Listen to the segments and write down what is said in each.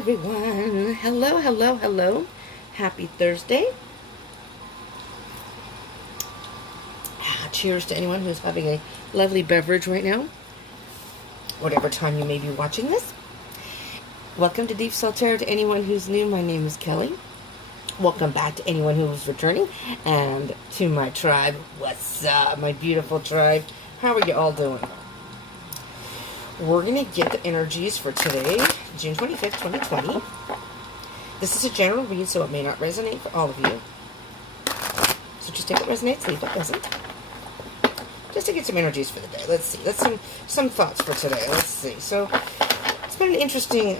everyone. Hello, hello, hello. Happy Thursday. Cheers to anyone who's having a lovely beverage right now, whatever time you may be watching this. Welcome to Deepsoul Tarot. To anyone who's new, my name is Kelly. Welcome back to anyone who's returning, and to my tribe. What's up, my beautiful tribe? How are you all doing? We're going to get the energies for today, June 25th, 2020. This is a general read, so it may not resonate for all of you. So just take it resonates, leave it doesn't. Just to get some energies for the day. Let's see. Let's some thoughts for today. Let's see. So it's been an interesting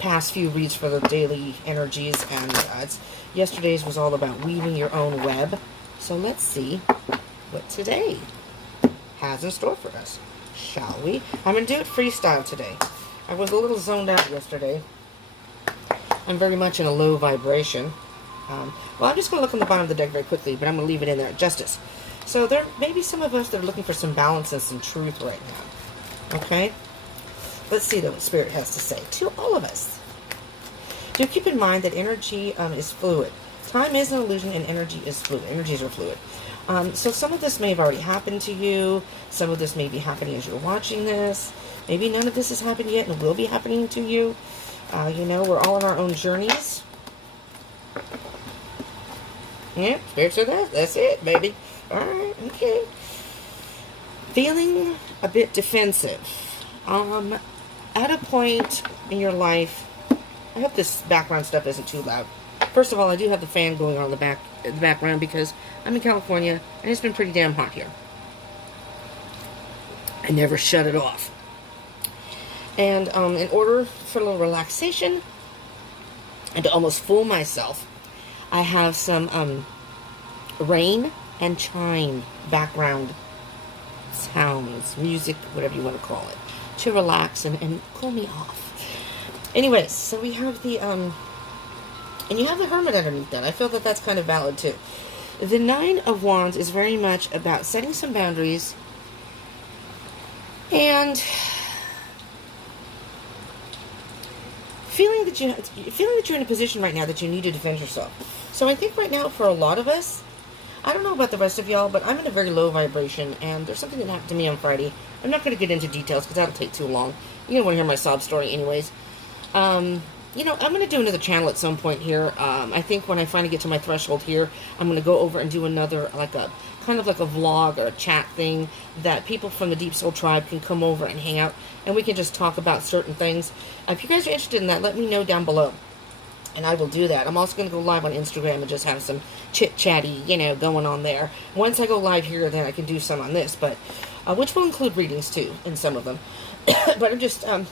past few reads for the daily energies, and yesterday's was all about weaving your own web. So let's see what today has in store for us. Shall we? I'm going to do it freestyle today. I was a little zoned out yesterday. I'm very much in a low vibration. Well, I'm just going to look on the bottom of the deck very quickly, but I'm going to leave it in there. Justice. So there may be some of us that are looking for some balance and some truth right now. Okay? Let's see what Spirit has to say to all of us. Do keep in mind that energy is fluid. Time is an illusion and energy is fluid. Energies are fluid. So some of this may have already happened to you. Some of this may be happening as you're watching this. Maybe none of this has happened yet and will be happening to you. You know, we're all on our own journeys. Yeah, Spirit said that. That's it, baby. Alright, okay. Feeling a bit defensive. At a point in your life, I hope this background stuff isn't too loud. First of all, I do have the fan going on in the background because I'm in California and it's been pretty damn hot here. I never shut it off. And in order for a little relaxation and to almost fool myself, I have some rain and chime background sounds, music, whatever you want to call it, to relax and cool me off. Anyways, so we have the and you have the Hermit underneath that. I feel that that's kind of valid too. The Nine of Wands is very much about setting some boundaries and feeling that you're in a position right now that you need to defend yourself. So I think right now for a lot of us, I don't know about the rest of y'all, but I'm in a very low vibration, and there's something that happened to me on Friday. I'm not going to get into details because that'll take too long. You don't want to hear my sob story anyways. You know, I'm going to do another channel at some point here. I think when I finally get to my threshold here, I'm going to go over and do another, kind of like a vlog or a chat thing that people from the Deep Soul tribe can come over and hang out, and we can just talk about certain things. If you guys are interested in that, let me know down below, and I will do that. I'm also going to go live on Instagram and just have some chit-chatty, you know, going on there. Once I go live here, then I can do some on this, but which will include readings too, in some of them. But I'm just in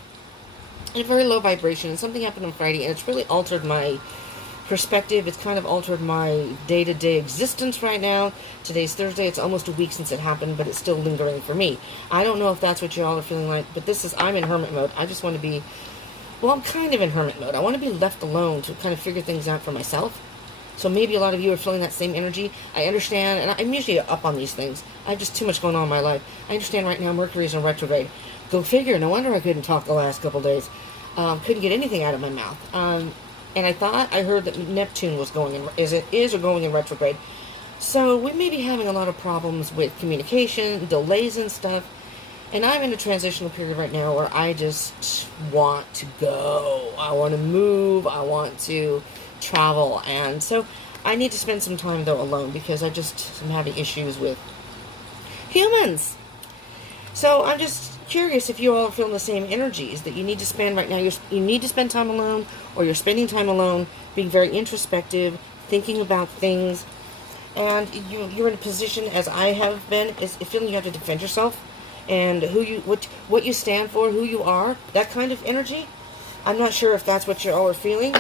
a very low vibration, and something happened on Friday, and it's really altered my perspective. It's kind of altered my day-to-day existence right now. Today's Thursday. It's almost a week since it happened, but it's still lingering for me. I don't know if that's what y'all are feeling like, but I'm in hermit mode. I just want to be, well, I'm kind of in hermit mode. I want to be left alone to kind of figure things out for myself. So maybe a lot of you are feeling that same energy. I understand, and I'm usually up on these things. I have just too much going on in my life. I understand right now Mercury's in retrograde. Go figure. No wonder I couldn't talk the last couple days. Couldn't get anything out of my mouth. And I thought I heard that Neptune was going in, is going in retrograde. So we may be having a lot of problems with communication, delays and stuff. And I'm in a transitional period right now where I just want to go. I want to move. I want to travel. And so I need to spend some time, though, alone because I'm having issues with humans. So I'm just curious if you all are feeling the same energies that you need to spend right now. You need to spend time alone, or you're spending time alone, being very introspective, thinking about things, and you're in a position, as I have been, is feeling you have to defend yourself and what you stand for, who you are, that kind of energy. I'm not sure if that's what you all are feeling,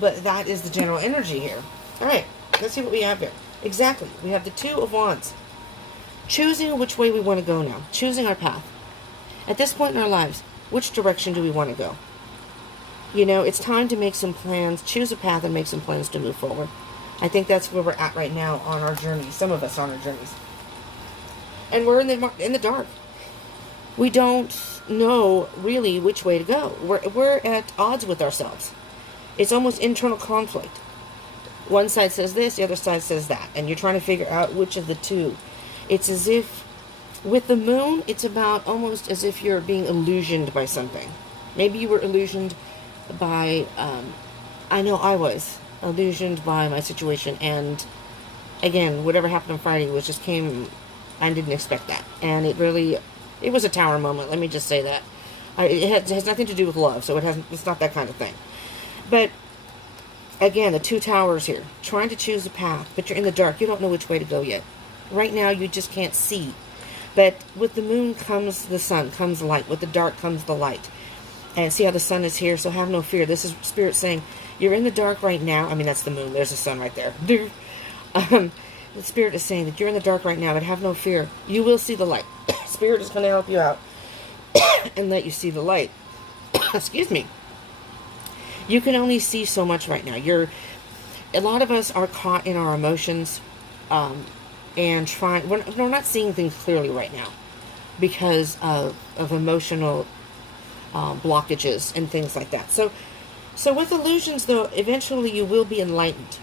but that is the general energy here. All right, let's see what we have here. Exactly, we have the Two of Wands. Choosing which way we want to go now. Choosing our path. At this point in our lives, which direction do we want to go? You know, it's time to make some plans, choose a path, and make some plans to move forward. I think that's where we're at right now on our journey. Some of us on our journeys. And we're in the dark. We don't know really which way to go. We're at odds with ourselves. It's almost internal conflict. One side says this, the other side says that, and you're trying to figure out which of the two. It's as if, with the moon, it's about almost as if you're being illusioned by something. Maybe you were illusioned by, I know I was illusioned by my situation, and again, whatever happened on Friday was just came, I didn't expect that, and it was a tower moment, let me just say that. It has nothing to do with love, so it's not that kind of thing. But again, the two towers here, trying to choose a path, but you're in the dark. You don't know which way to go yet. Right now, you just can't see. But with the moon comes the sun, comes the light. With the dark comes the light. And see how the sun is here, so have no fear. This is Spirit saying, you're in the dark right now. I mean, that's the moon. There's the sun right there. The Spirit is saying that you're in the dark right now, but have no fear. You will see the light. Spirit is going to help you out and let you see the light. Excuse me. You can only see so much right now. A lot of us are caught in our emotions, and we're not seeing things clearly right now because of emotional blockages and things like that. So with illusions, though, eventually you will be enlightened.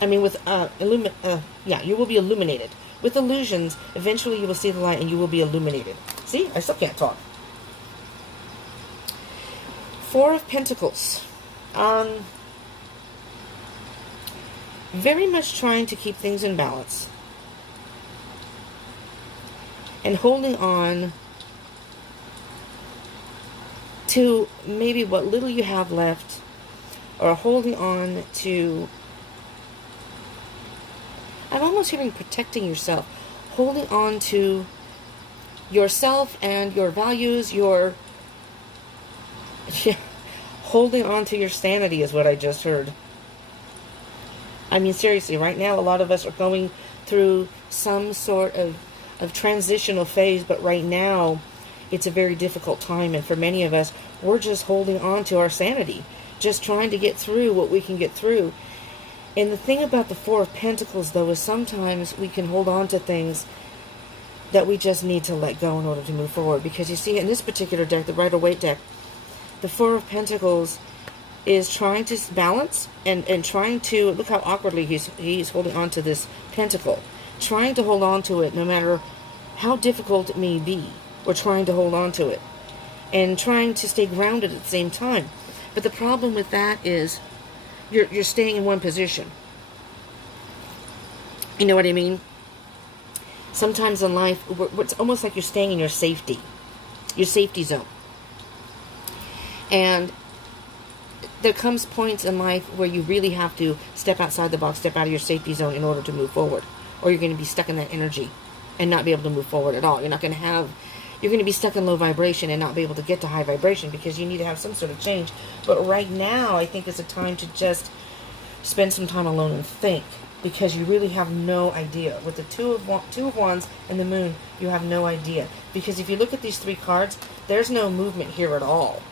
I mean, you will be illuminated. With illusions, eventually you will see the light and you will be illuminated. See, I still can't talk. Four of Pentacles. Very much trying to keep things in balance. And holding on to maybe what little you have left. Or holding on to... I'm almost hearing protecting yourself. Holding on to yourself and your values, holding on to your sanity is what I just heard. I mean, seriously, right now a lot of us are going through some sort of transitional phase, but right now it's a very difficult time, and for many of us, we're just holding on to our sanity, just trying to get through what we can get through. And the thing about the Four of Pentacles, though, is sometimes we can hold on to things that we just need to let go in order to move forward. Because you see, in this particular deck, the Rider-Waite deck, the Four of Pentacles is trying to balance and trying to, look how awkwardly he's holding on to this pentacle. Trying to hold on to it no matter how difficult it may be. We're trying to hold on to it. And trying to stay grounded at the same time. But the problem with that is you're staying in one position. You know what I mean? Sometimes in life, it's almost like you're staying in your safety zone. And there comes points in life where you really have to step outside the box, step out of your safety zone in order to move forward. Or you're going to be stuck in that energy and not be able to move forward at all. You're going to be stuck in low vibration and not be able to get to high vibration because you need to have some sort of change. But right now, I think it's a time to just spend some time alone and think, because you really have no idea. With the Two of Wands and the Moon, you have no idea. Because if you look at these three cards, there's no movement here at all.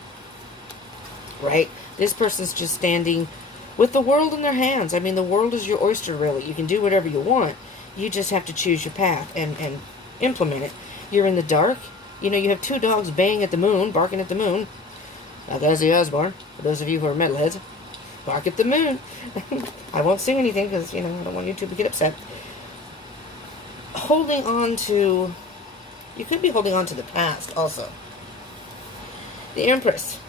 Right? This person's just standing with the world in their hands. I mean, the world is your oyster, really. You can do whatever you want. You just have to choose your path and implement it. You're in the dark. You know, you have two dogs baying at the moon, barking at the moon. Like Ozzy Osbourne, for those of you who are metalheads. Bark at the moon. I won't sing anything because, I don't want YouTube to get upset. Holding on to... You could be holding on to the past also. The Empress.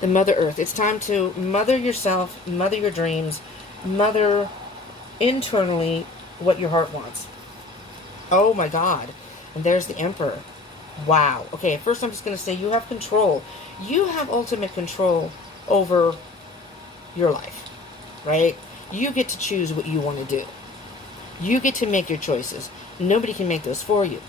The Mother Earth. It's time to mother yourself, mother your dreams, mother internally what your heart wants. Oh my God. And there's the Emperor. Wow. Okay, first I'm just going to say you have control. You have ultimate control over your life, right? You get to choose what you want to do. You get to make your choices. Nobody can make those for you.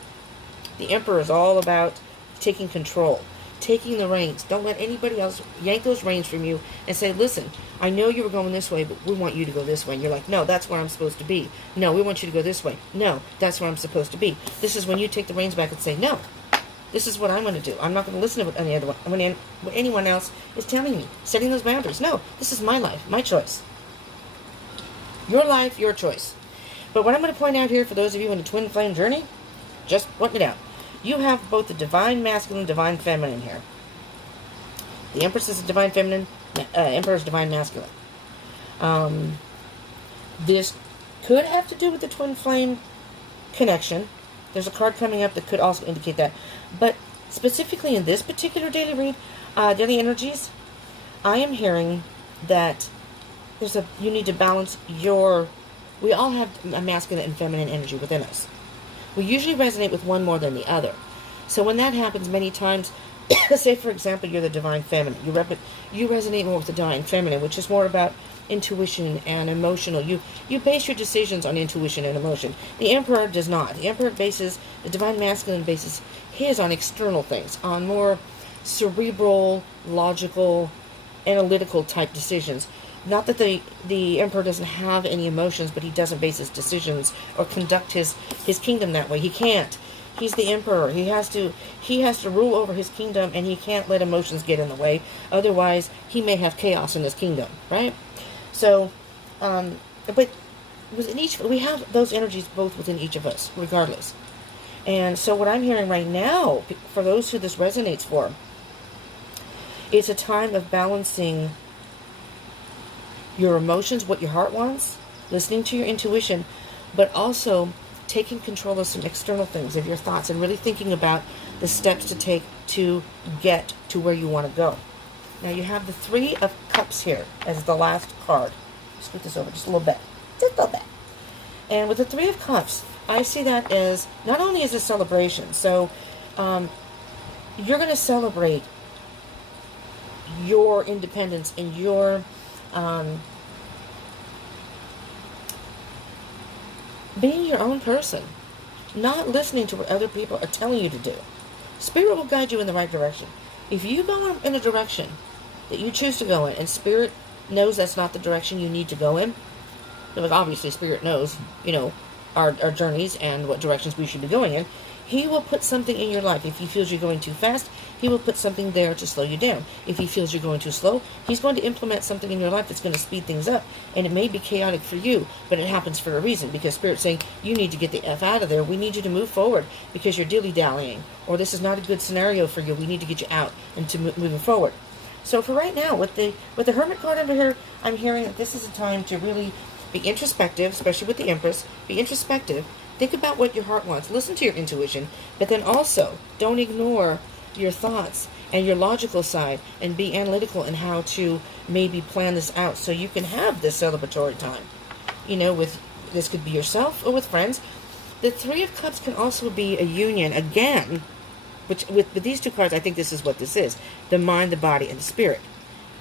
The Emperor is all about taking control, taking the reins. Don't let anybody else yank those reins from you and say, listen, I know you were going this way, but we want you to go this way. And you're like, no, that's where I'm supposed to be. No, we want you to go this way. No, that's where I'm supposed to be. This is when you take the reins back and say, no, this is what I'm going to do. I'm not going to listen to what anyone else is telling me. Setting those boundaries. No, this is my life, my choice. Your life, your choice. But what I'm going to point out here for those of you in the twin flame journey, just point it out. You have both the divine masculine, divine feminine here. The Empress is a divine feminine, Emperor is divine masculine. This could have to do with the twin flame connection. There's a card coming up that could also indicate that. But specifically in this particular daily read, daily energies, I am hearing that you need to balance we all have a masculine and feminine energy within us. We usually resonate with one more than the other. So when that happens many times, say for example you're the divine feminine, you resonate more with the divine feminine, which is more about intuition and emotional. You base your decisions on intuition and emotion. The Emperor does not. The Emperor bases, the divine masculine bases his on external things, on more cerebral, logical, analytical type decisions. Not that the Emperor doesn't have any emotions, but he doesn't base his decisions or conduct his kingdom that way. He can't. He's the Emperor. He has to rule over his kingdom, and he can't let emotions get in the way. Otherwise, he may have chaos in his kingdom, right? So, but we have those energies both within each of us, regardless. And so what I'm hearing right now, for those who this resonates for, it's a time of balancing your emotions, what your heart wants, listening to your intuition, but also taking control of some external things, of your thoughts, and really thinking about the steps to take to get to where you want to go. Now you have the Three of Cups here as the last card. Scoot this over just a little bit. Just a little bit. And with the Three of Cups, I see that as, not only as a celebration, so you're going to celebrate your independence and your being your own person, not listening to what other people are telling you to do. Spirit will guide you in the right direction. If you go in a direction that you choose to go in, and Spirit knows that's not the direction you need to go in, because obviously Spirit knows, our journeys and what directions we should be going in, He will put something in your life. If He feels you're going too fast, He will put something there to slow you down. If He feels you're going too slow, He's going to implement something in your life that's going to speed things up. And it may be chaotic for you, but it happens for a reason, because Spirit's saying, you need to get the F out of there. We need you to move forward because you're dilly-dallying, or this is not a good scenario for you. We need to get you out and to moving forward. So for right now, with the Hermit card under here, I'm hearing that this is a time to really be introspective, especially with the Empress. Be introspective. Think about what your heart wants. Listen to your intuition. But then also, don't ignore your thoughts and your logical side, and be analytical in how to maybe plan this out so you can have this celebratory time. This could be yourself or with friends. The Three of Cups can also be a union, again, which with these two cards, I think this is what this is. The mind, the body, and the spirit.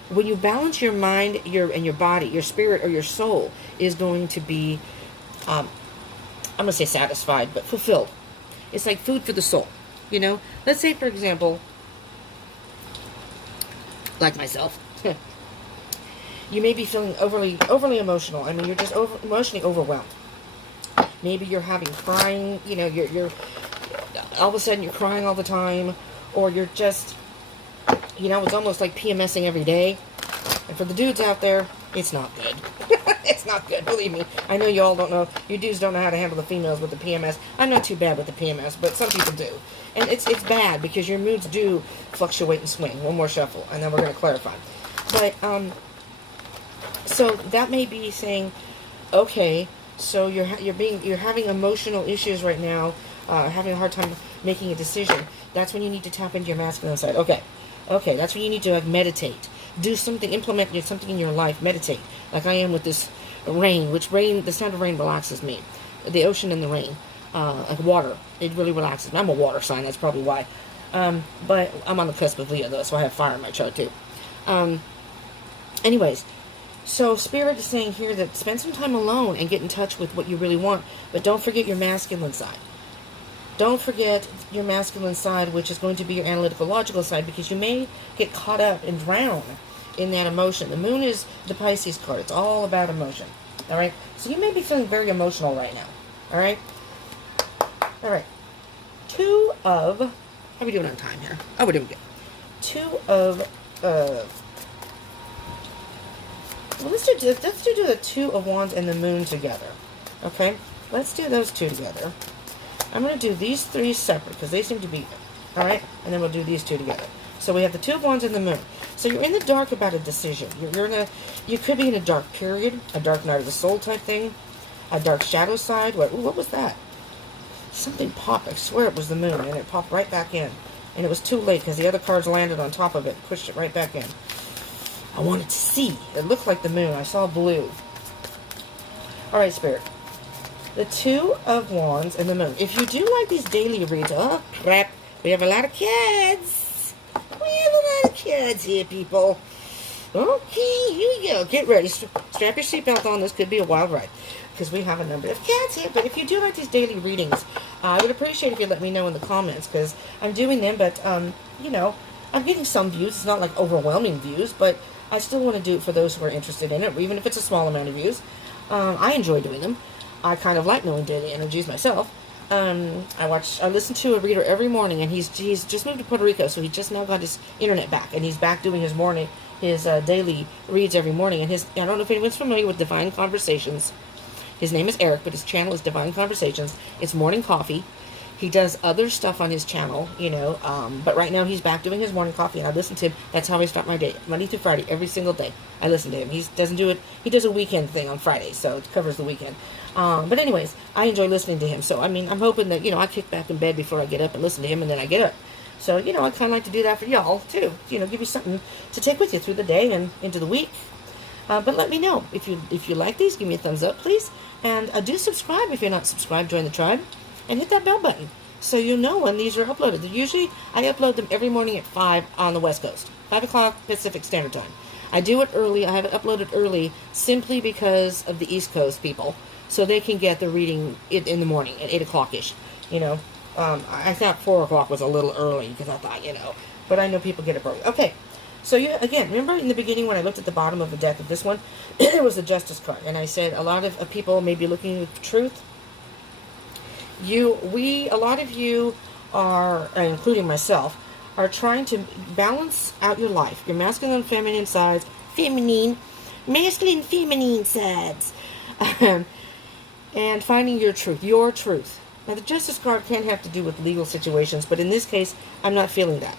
When you balance your mind and your body, your spirit or your soul is going to be, I'm going to say satisfied, but fulfilled. It's like food for the soul, Let's say, for example, like myself, you may be feeling overly emotional. I mean, you're just emotionally overwhelmed. Maybe you're having crying, you're all of a sudden you're crying all the time, or you're just, it's almost like PMSing every day. And for the dudes out there, it's not good. It's not good, believe me. I know you all don't know. You dudes don't know how to handle the females with the PMS. I'm not too bad with the PMS, but some people do. And it's bad because your moods do fluctuate and swing. One more shuffle, and then we're going to clarify. But, so that may be saying, okay, so you're having emotional issues right now, having a hard time making a decision. That's when you need to tap into your masculine side. Okay, that's when you need to meditate. Do something, implement something in your life, meditate. Like I am with this rain, the sound of rain relaxes me. The ocean and the rain, like water, it really relaxes me. I'm a water sign, that's probably why. But I'm on the cusp of Leo though, so I have fire in my chart too. Anyways, so Spirit is saying here that spend some time alone and get in touch with what you really want, but don't forget your masculine side. Don't forget your masculine side, which is going to be your analytical, logical side, because you may get caught up and drown in that emotion. The Moon is the Pisces card. It's all about emotion. All right? So you may be feeling very emotional right now. All right? All right. Two of... How are we doing on time here? Oh, we're doing good. Two of... Well, let's do the Two of Wands and the Moon together. Okay? Let's do those two together. I'm going to do these 3 separate because they seem to be, all right? And then we'll do these 2 together. So we have the 2 of Wands and the Moon. So you're in the dark about a decision. You could be in a dark period, a dark night of the soul type thing, a dark shadow side. What was that? Something popped. I swear it was the Moon, and it popped right back in. And it was too late because the other cards landed on top of it, pushed it right back in. I wanted to see. It looked like the Moon. I saw blue. All right, Spirit. The 2 of Wands and the Moon. If you do like these daily reads, oh crap, we have a lot of kids. We have a lot of kids here, people. Okay, here we go. Get ready. Strap your seatbelt on. This could be a wild ride because we have a number of cats here. But if you do like these daily readings, I would appreciate if you let me know in the comments because I'm doing them. But, you know, I'm getting some views. It's not like overwhelming views, but I still want to do it for those who are interested in it, even if it's a small amount of views. I enjoy doing them. I kind of like knowing daily energies myself. I listen to a reader every morning, and he's just moved to Puerto Rico, so he just now got his internet back, and he's back doing his daily reads every morning. And I don't know if anyone's familiar with Divine Conversations. His name is Eric, but his channel is Divine Conversations. It's morning coffee. He does other stuff on his channel, you know, but right now he's back doing his morning coffee, and I listen to him. That's how I start my day, Monday through Friday, every single day. I listen to him. He doesn't do it. He does a weekend thing on Friday, so it covers the weekend. But anyways, I enjoy listening to him. So, I mean, I'm hoping that, you know, I kick back in bed before I get up and listen to him, and then I get up. So, you know, I kind of like to do that for y'all, too. You know, give you something to take with you through the day and into the week. But let me know. If you like these, give me a thumbs up, please. And do subscribe if you're not subscribed. Join the tribe. And hit that bell button so you'll know when these are uploaded. Usually, I upload them every morning at 5 on the West Coast. 5 o'clock Pacific Standard Time. I do it early. I have it uploaded early simply because of the East Coast people. So they can get the reading in the morning at 8 o'clock-ish. You know, I thought 4 o'clock was a little early because I thought, you know. But I know people get up early. Okay. So, again, remember in the beginning when I looked at the bottom of the deck of this one? There was the Justice card. And I said a lot of people may be looking for truth. A lot of you are, including myself, are trying to balance out your life. Your masculine and feminine sides. Masculine, feminine sides. And finding your truth. Your truth. Now, the Justice card can have to do with legal situations, but in this case, I'm not feeling that.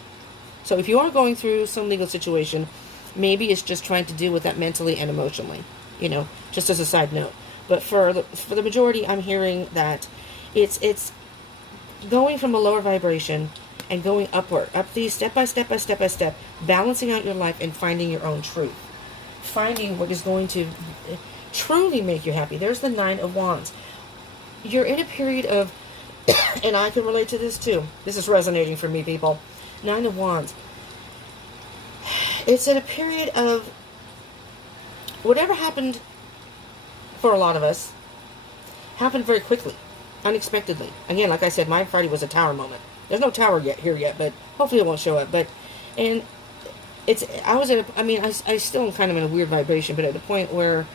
So if you are going through some legal situation, maybe it's just trying to deal with that mentally and emotionally, you know, just as a side note. But for the majority, I'm hearing that it's going from a lower vibration and going upward, up these step by step, balancing out your life and finding your own truth. Finding what is going to truly make you happy. There's the 9 of Wands. You're in a period of, and I can relate to this too. This is resonating for me, people. 9 of Wands. It's in a period of whatever happened for a lot of us happened very quickly, unexpectedly. Again, like I said, my Friday was a tower moment. There's no tower yet, but hopefully it won't show up. I still am kind of in a weird vibration, but at the point where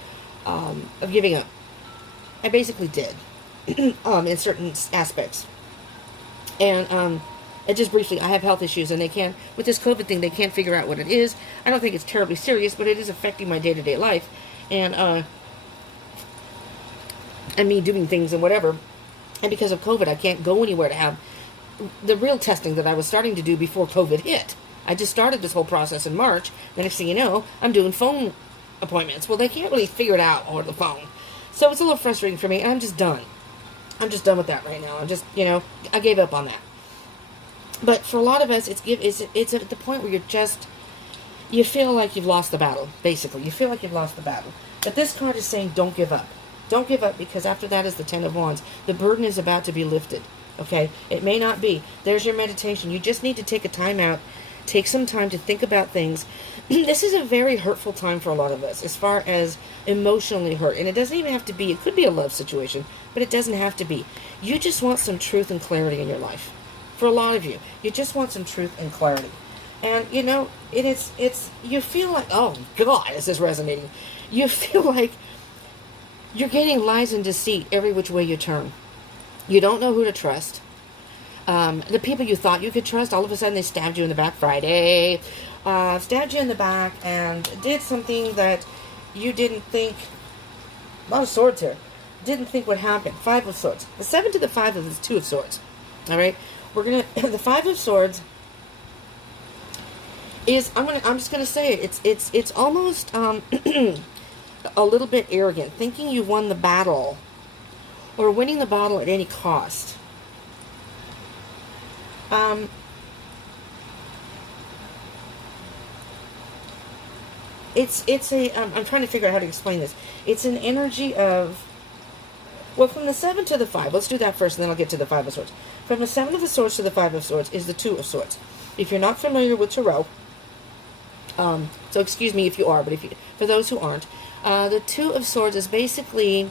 of giving up. I basically did in certain aspects. And just briefly, I have health issues, and with this COVID thing, they can't figure out what it is. I don't think it's terribly serious, but it is affecting my day-to-day life. And me doing things and whatever. And because of COVID, I can't go anywhere to have the real testing that I was starting to do before COVID hit. I just started this whole process in March. The next thing you know, I'm doing phone appointments. Well, they can't really figure it out over the phone. So it's a little frustrating for me, and I'm just done. I'm just done with that right now. I gave up on that. But for a lot of us, it's at the point where you feel like you've lost the battle, basically. You feel like you've lost the battle. But this card is saying don't give up. Don't give up, because after that is the 10 of Wands. The burden is about to be lifted, okay? It may not be. There's your meditation. You just need to take a time out, take some time to think about things. This is a very hurtful time for a lot of us, as far as emotionally hurt. And it doesn't even have to be, it could be a love situation, but it doesn't have to be. You just want some truth and clarity in your life. For a lot of you, you just want some truth and clarity. And, you feel like, oh, God, this is resonating. You feel like you're getting lies and deceit every which way you turn. You don't know who to trust. The people you thought you could trust, all of a sudden they stabbed you in the back Friday. Stabbed you in the back and did something that you didn't think. A lot of swords here. didn't think would happen. Five of Swords. The 7 to the 5 is the 2 of Swords. All right? We're going to... The 5 of Swords is... I'm just going to say it. It's almost a little bit arrogant. Thinking you won the battle or winning the battle at any cost. It's a... I'm trying to figure out how to explain this. It's an energy of... Well, from the 7 to the 5, let's do that first, and then I'll get to the 5 of Swords. From the 7 of the Swords to the 5 of Swords is the 2 of Swords. If you're not familiar with Tarot, so excuse me if you are, but for those who aren't, the 2 of Swords is basically,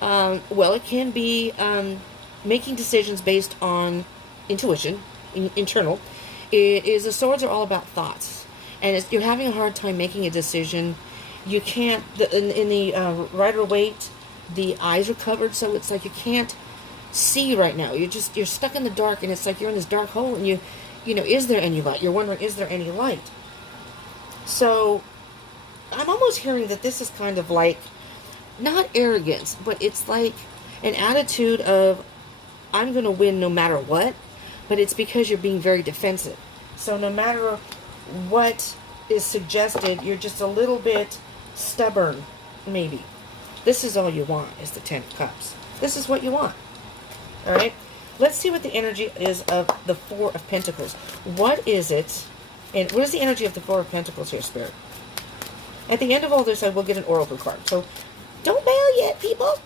well, it can be making decisions based on intuition, internal. The Swords are all about thoughts, and you're having a hard time making a decision. You can't, in the Rider-Waite, the eyes are covered, so it's like you can't see right now. You're stuck in the dark, and it's like you're in this dark hole, and you know, is there any light? You're wondering, is there any light? So I'm almost hearing that this is kind of like, not arrogance, but it's like an attitude of, I'm going to win no matter what, but it's because you're being very defensive. So no matter what is suggested, you're just a little bit stubborn, maybe. This is all you want, is the 10 of Cups. This is what you want. All right? Let's see what the energy is of the 4 of Pentacles. What is it? And what is the energy of the 4 of Pentacles here, Spirit? At the end of all this, I will get an oracle card. So don't bail yet, people.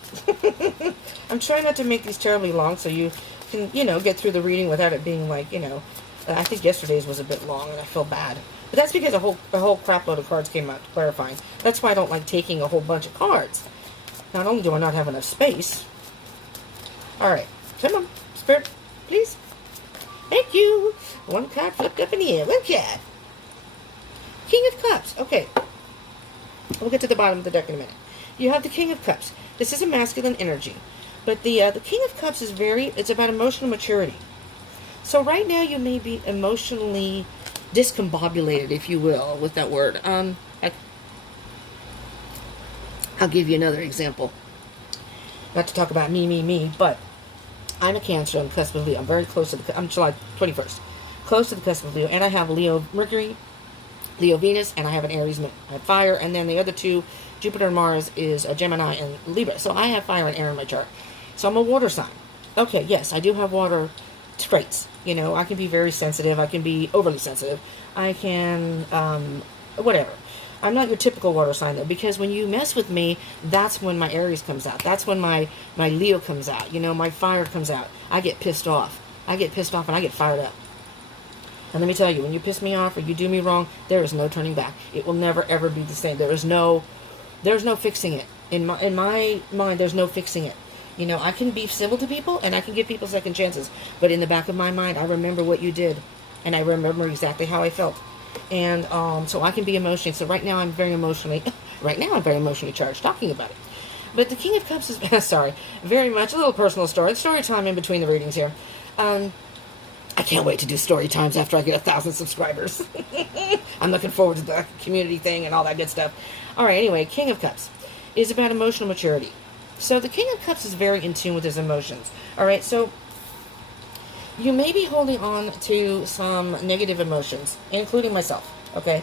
I'm trying not to make these terribly long so you can, you know, get through the reading without it being like, you know, I think yesterday's was a bit long and I feel bad. But that's because a whole crap load of cards came out clarifying. That's why I don't like taking a whole bunch of cards. Not only do I not have enough space. Alright. Come on. Spirit, please. Thank you. One card flipped up in the air. One card. King of Cups. Okay. We'll get to the bottom of the deck in a minute. You have the King of Cups. This is a masculine energy. But the King of Cups is it's about emotional maturity. So right now you may be emotionally discombobulated, if you will, with that word. I'll give you another example. Not to talk about me, but I'm a Cancer on the cusp of Leo. I'm very close to I'm July 21st. Close to the cusp of Leo. And I have Leo Mercury, Leo Venus, and I have an Aries fire. And then the other two, Jupiter and Mars, is a Gemini and Libra. So I have fire and air in my chart. So I'm a water sign. Okay, yes, I do have water traits. You know, I can be very sensitive. I can be overly sensitive. I can, whatever. I'm not your typical water sign, though, because when you mess with me, that's when my Aries comes out. That's when my Leo comes out. You know, my fire comes out. I get pissed off. I get pissed off and I get fired up. And let me tell you, when you piss me off or you do me wrong, there is no turning back. It will never, ever be the same. There's no fixing it. In my mind, there's no fixing it. You know, I can be civil to people and I can give people second chances. But in the back of my mind, I remember what you did. And I remember exactly how I felt. And so I can be emotional. So right now I'm very emotionally charged talking about it. But the King of Cups is, sorry, very much a little personal story. Story time in between the readings here. I can't wait to do story times after I get 1,000 subscribers. I'm looking forward to the community thing and all that good stuff. All right, anyway, King of Cups is about emotional maturity. So the King of Cups is very in tune with his emotions. All right, so you may be holding on to some negative emotions, including myself, okay,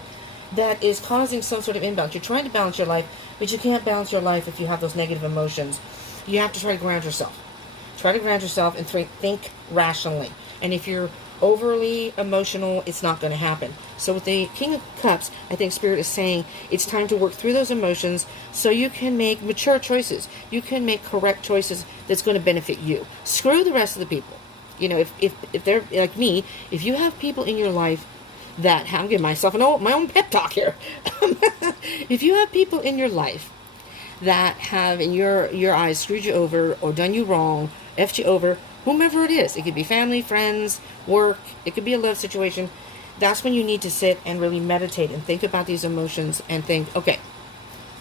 that is causing some sort of imbalance. You're trying to balance your life, but you can't balance your life if you have those negative emotions. You have to try to ground yourself. Try to ground yourself and think rationally. And if you're overly emotional, it's not going to happen. So with the King of Cups, I think Spirit is saying it's time to work through those emotions so you can make mature choices. You can make correct choices that's going to benefit you. Screw the rest of the people. You know, if they're like me, if you have people in your life that I'm giving myself my own pep talk here. If you have people in your life that have, in your eyes, screwed you over or done you wrong, effed you over, whomever it is, it could be family, friends, work, it could be a love situation, that's when you need to sit and really meditate and think about these emotions and think, okay,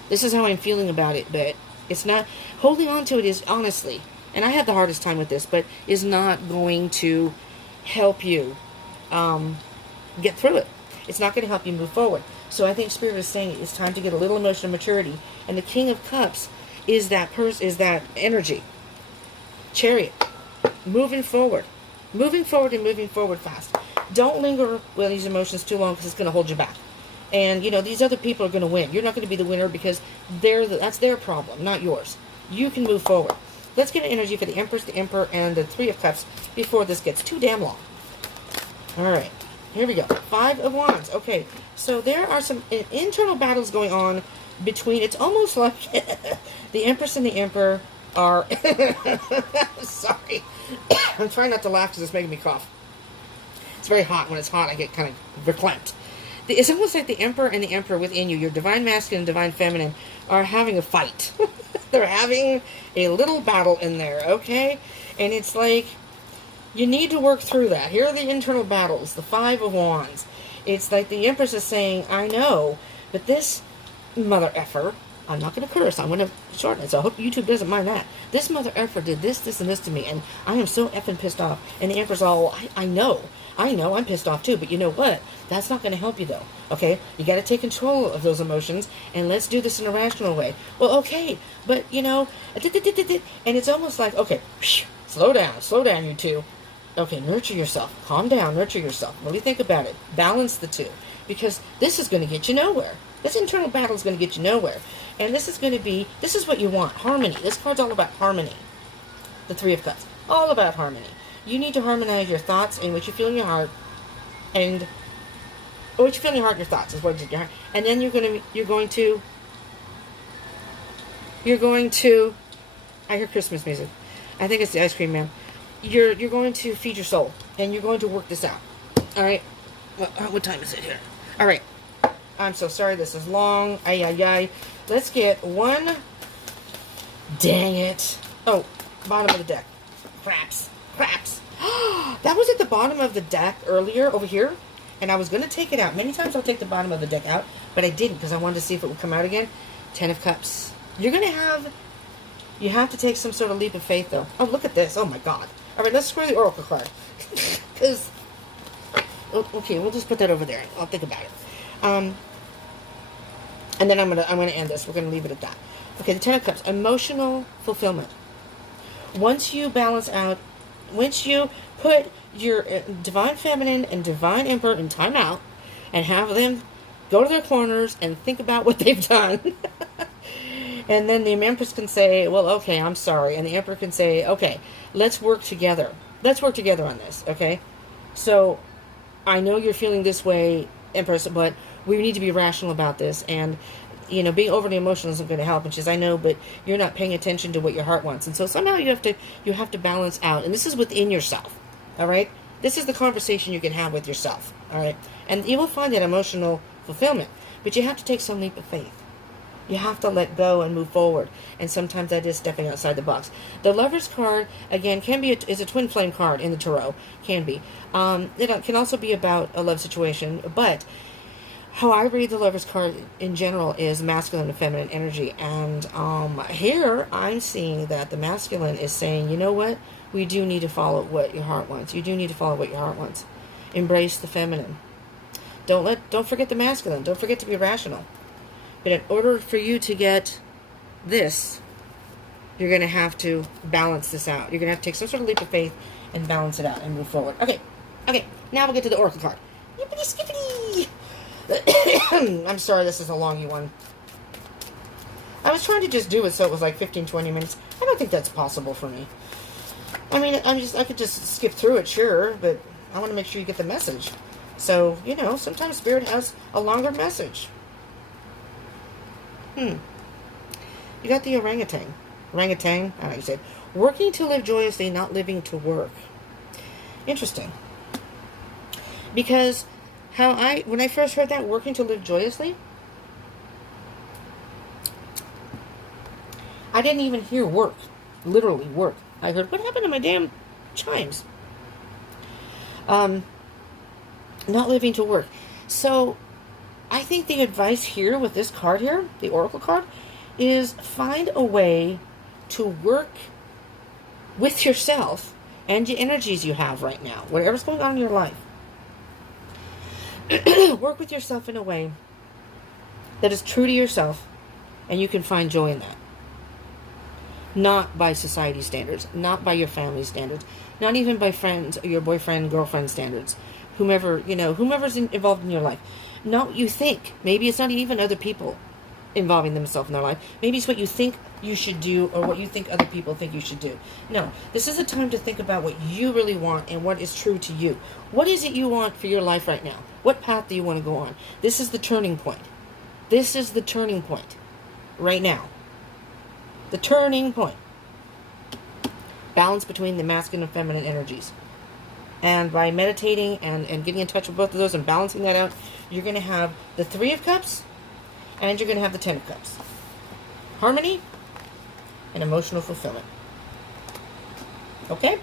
this is how I'm feeling about it, but it's not, holding on to it is honestly, and I have the hardest time with this, but is not going to help you get through it. It's not going to help you move forward. So I think Spirit is saying it's time to get a little emotional maturity. And the King of Cups is that energy. Chariot. Moving forward. Moving forward and moving forward fast. Don't linger with these emotions too long because it's going to hold you back. And, you know, these other people are going to win. You're not going to be the winner because that's their problem, not yours. You can move forward. Let's get an energy for the Empress, the Emperor, and the Three of Cups before this gets too damn long. All right. Here we go. Five of Wands. Okay. So there are some internal battles going on between... It's almost like the Empress and the Emperor are... Sorry. I'm trying not to laugh because it's making me cough. It's very hot. When it's hot, I get kind of verklempt. It's almost like the Emperor and the Emperor within you, your divine masculine and divine feminine, are having a fight. They're having a little battle in there, okay? And it's like, you need to work through that. Here are the internal battles, the Five of Wands. It's like the Empress is saying, I know, but this mother effer, I'm not going to curse, I'm going to shorten it, so I hope YouTube doesn't mind that. This mother effer did this, this, and this to me, and I am so effing pissed off. And the Empress all, I know, I'm pissed off too, but you know what? That's not going to help you though, okay? You got to take control of those emotions, and let's do this in a rational way. Well, okay, but you know, and it's almost like, okay, slow down, you two. Okay, nurture yourself, calm down, nurture yourself. What do you think about it? Balance the two, because this is going to get you nowhere. This internal battle is going to get you nowhere, and this is what you want, harmony. This card's all about harmony. The Three of Cups, all about harmony. You need to harmonize your thoughts and what you feel in your heart, and what you feel in your heart, your thoughts is what's in your heart, and then you're going to. I hear Christmas music. I think it's the Ice Cream Man. You're going to feed your soul, and you're going to work this out. All right. What time is it here? All right. I'm so sorry. This is long. Ay ay ay. Let's get one. Dang it. Oh, bottom of the deck. Craps. That was at the bottom of the deck earlier over here, and I was going to take it out. Many times I'll take the bottom of the deck out, but I didn't because I wanted to see if it would come out again. Ten of Cups. You have to take some sort of leap of faith, though. Oh, look at this. Oh, my God. All right, let's square the Oracle card. Because, okay, we'll just put that over there. I'll think about it. And then I'm gonna end this. We're gonna leave it at that. Okay, the Ten of Cups. Emotional fulfillment. Once you balance out, once you put your divine feminine and divine emperor in timeout and have them go to their corners and think about what they've done. And then the Empress can say, well, okay, I'm sorry. And the Emperor can say, okay, let's work together. Let's work together on this, okay? So, I know you're feeling this way, Empress, but we need to be rational about this. And, you know, being overly emotional isn't going to help. And she says, I know, but you're not paying attention to what your heart wants. And so somehow you have to balance out. And this is within yourself, all right? This is the conversation you can have with yourself, all right? And you will find that emotional fulfillment. But you have to take some leap of faith. You have to let go and move forward. And sometimes that is stepping outside the box. The Lover's card, again, is a twin flame card in the Tarot. Can be. It can also be about a love situation. But how I read the Lover's card in general is masculine and feminine energy. And here I'm seeing that the masculine is saying, you know what? We do need to follow what your heart wants. You do need to follow what your heart wants. Embrace the feminine. Don't forget the masculine. Don't forget to be rational. But in order for you to get this, you're going to have to balance this out. You're going to have to take some sort of leap of faith and balance it out and move forward. Okay. Now we'll get to the Oracle card. Yippity skippity! I'm sorry, this is a longy one. I was trying to just do it so it was like 15, 20 minutes. I don't think that's possible for me. I mean, I could just skip through it, sure, but I want to make sure you get the message. So, you know, sometimes Spirit has a longer message. You got the orangutan. Orangutan, I don't know how you said. Working to live joyously, not living to work. Interesting. Because when I first heard that, working to live joyously, I didn't even hear work. Literally work. I heard, what happened to my damn chimes? Not living to work. So, I think the advice here with this card here, the Oracle card, is find a way to work with yourself and the energies you have right now, whatever's going on in your life. Work with yourself in a way that is true to yourself, and you can find joy in that. not by society standards, not by your family standards, not even by friends or your boyfriend, girlfriend standards, whomever, whomever's involved in your life. Not what you think. Maybe it's not even other people involving themselves in their life. Maybe it's what you think you should do or what you think other people think you should do. No, this is a time to think about what you really want and what is true to you. What is it you want for your life right now? What path do you want to go on? This is the turning point. This is the turning point right now. The turning point. Balance between the masculine and feminine energies. And by meditating and getting in touch with both of those and balancing that out, you're going to have the Three of Cups and you're going to have the Ten of Cups. Harmony and emotional fulfillment. Okay?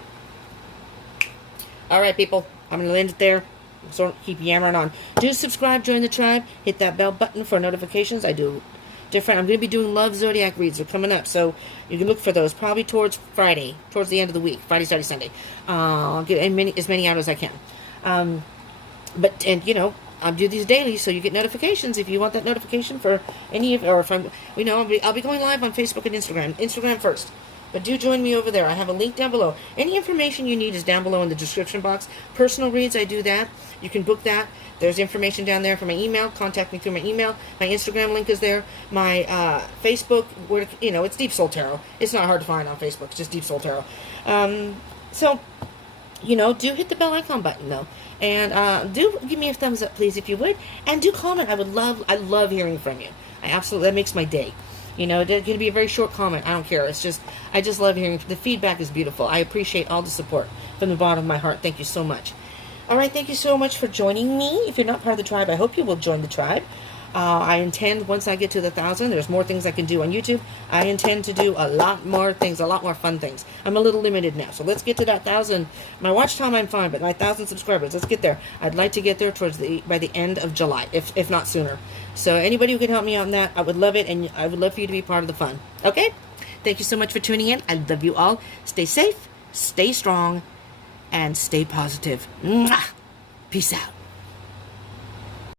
Alright, people. I'm going to end it there. So don't keep yammering on. Do subscribe, join the tribe, hit that bell button for notifications. I do different. I'm going to be doing love zodiac reads. They're coming up, so you can look for those probably towards Friday, towards the end of the week, Friday, Saturday, Sunday. I'll get as many out as I can. I'll do these daily, so you get notifications if you want that notification for any of, or if I'm, I'll be going live on Facebook and Instagram. Instagram first. But do join me over there. I have a link down below. Any information you need is down below in the description box. Personal reads, I do that. You can book that. There's information down there for my email. Contact me through my email. My Instagram link is there. My Facebook, it's Deepsoul Tarot. It's not hard to find on Facebook. It's just Deepsoul Tarot. Do hit the bell icon button, though. And do give me a thumbs up, please, if you would. And do comment. I love hearing from you. That makes my day. It can be a very short comment. I don't care. I just love hearing. The feedback is beautiful. I appreciate all the support from the bottom of my heart. Thank you so much. All right, thank you so much for joining me. If you're not part of the tribe, I hope you will join the tribe. I intend, once I get to the 1,000, there's more things I can do on YouTube. I intend to do a lot more things, a lot more fun things. I'm a little limited now, so let's get to that 1,000. My watch time, I'm fine, but my 1,000 subscribers, let's get there. I'd like to get there by the end of July, if not sooner. So anybody who can help me out on that, I would love it, and I would love for you to be part of the fun. Okay? Thank you so much for tuning in. I love you all. Stay safe, stay strong, and stay positive. Mwah! Peace out.